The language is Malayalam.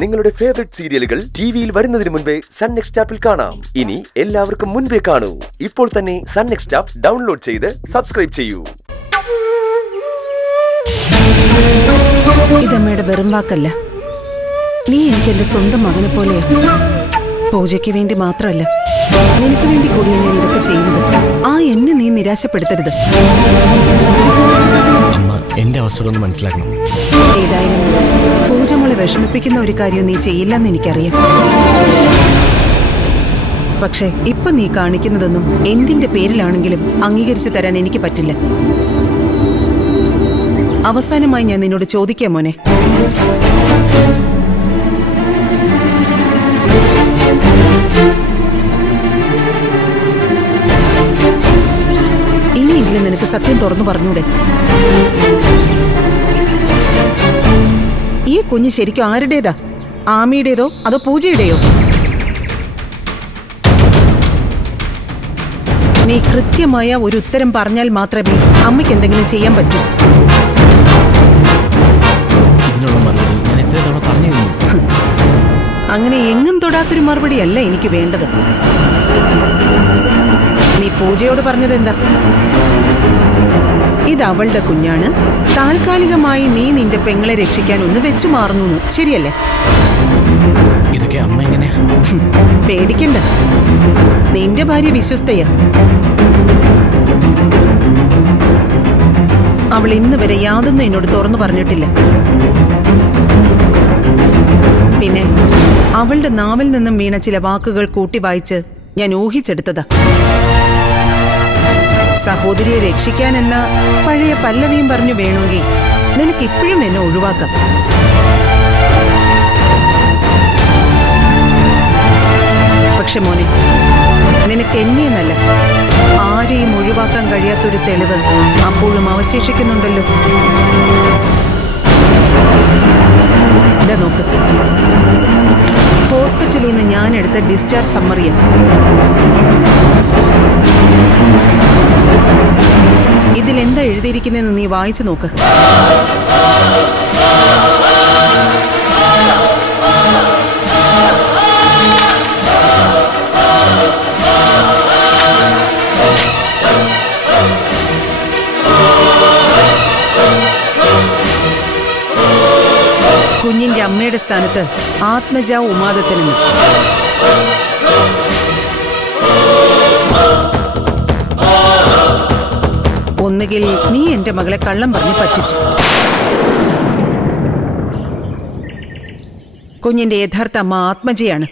നിങ്ങളുടെ ഫേവറേറ്റ് സീരിയലുകൾ ടിവിയിൽ വരുന്നതിന് മുൻപേ സൺ നെക്സ്റ്റ് ആപ്പിൽ കാണാം. ഇനി എല്ലാവർക്കും മുൻപേ കാണൂ. ഇപ്പോൾ തന്നെ സൺ നെക്സ്റ്റ് ആപ്പ് ഡൗൺലോഡ് ചെയ്ത് സബ്സ്ക്രൈബ് ചെയ്യൂ. ഇതമ്മയുടെ വെറും വാക്കല്ല. നീ എനിക്ക് എന്റെ സ്വന്തം മകനെ പോലെയാ. പൂജയ്ക്ക് വേണ്ടി മാത്രമല്ല, നിനക്ക് വേണ്ടി കൂടിയാണ് ഞാൻ ഇതൊക്കെ ചെയ്യുന്നത്. എന്നെ നീ നിരാശപ്പെടുത്തരുത്. എന്റെ അവസ്ഥ ഒന്ന് മനസ്സിലാക്കണം. ഏതായാലും പൂജ മോളെ വിഷമിപ്പിക്കുന്ന ഒരു കാര്യം നീ ചെയ്യില്ലെന്ന് എനിക്കറിയാം. പക്ഷെ ഇപ്പൊ നീ കാണിക്കുന്നതൊന്നും എന്തിന്റെ പേരിലാണെങ്കിലും അംഗീകരിച്ചു തരാൻ എനിക്ക് പറ്റില്ല. അവസാനമായി ഞാൻ നിന്നോട് ചോദിക്കാം മോനെ, ഇനിയെങ്കിലും നിനക്ക് സത്യം തുറന്നു പറഞ്ഞൂടെ? ഈ കുഞ്ഞ് ശരിക്കും ആരുടേതാ? ആമിയുടേതോ അതോ പൂജയുടെയോ? നീ കൃത്യമായ ഒരു ഉത്തരം പറഞ്ഞാൽ മാത്രമേ അമ്മയ്ക്ക് എന്തെങ്കിലും ചെയ്യാൻ പറ്റൂ. അങ്ങനെ എങ്ങും തൊടാത്തൊരു മറുപടിയല്ല എനിക്ക് വേണ്ടത്. നീ പൂജയോട് പറഞ്ഞത് എന്താ? ഇത് അവളുടെ കുഞ്ഞാണ്, താൽക്കാലികമായി നീ നിന്റെ പെങ്ങളെ രക്ഷിക്കാൻ ഒന്ന് വെച്ചു മാറുന്നു, ശരിയല്ലേ? ഇതൊക്കെ അമ്മ എങ്ങനെയാ? പേടിക്കണ്ട, നിന്റെ ഭാര്യ വിശ്വസ്തയാ. അവൾ ഇന്ന് വരെ യാതൊന്നും എന്നോട് തുറന്നു പറഞ്ഞിട്ടില്ല. പിന്നെ അവളുടെ നാവിൽ നിന്നും വീണ ചില വാക്കുകൾ കൂട്ടി വായിച്ച് ഞാൻ ഊഹിച്ചെടുത്തതാ. സഹോദരിയെ രക്ഷിക്കാനെന്ന പഴയ പല്ലവിയും പറഞ്ഞു വേണമെങ്കിൽ നിനക്കിപ്പോഴും എന്നെ ഒഴിവാക്കാം. പക്ഷെ മോനെ, നിനക്ക് എന്നെയെന്നല്ല ആരെയും ഒഴിവാക്കാൻ കഴിയാത്തൊരു തെളിവ് അപ്പോഴും അവശേഷിക്കുന്നുണ്ടല്ലോ. ഇതാ നോക്ക്, ഹോസ്പിറ്റലിൽ നിന്ന് ഞാൻ എടുത്ത ഡിസ്ചാർജ് സമ്മറിയ. ഇതിലെന്താ എഴുതിയിരിക്കുന്നതെന്ന് നീ വായിച്ചു നോക്ക്. കുഞ്ഞിന്റെ അമ്മയുടെ സ്ഥാനത്ത് ആത്മജ ഉമാദത്തനെന്ന്. ഒന്നുകിൽ നീ എന്റെ മകളെ കള്ളം പറഞ്ഞ് പറ്റിച്ചു. കുഞ്ഞിന്റെ യഥാർത്ഥ അമ്മ ആത്മജയാണ്.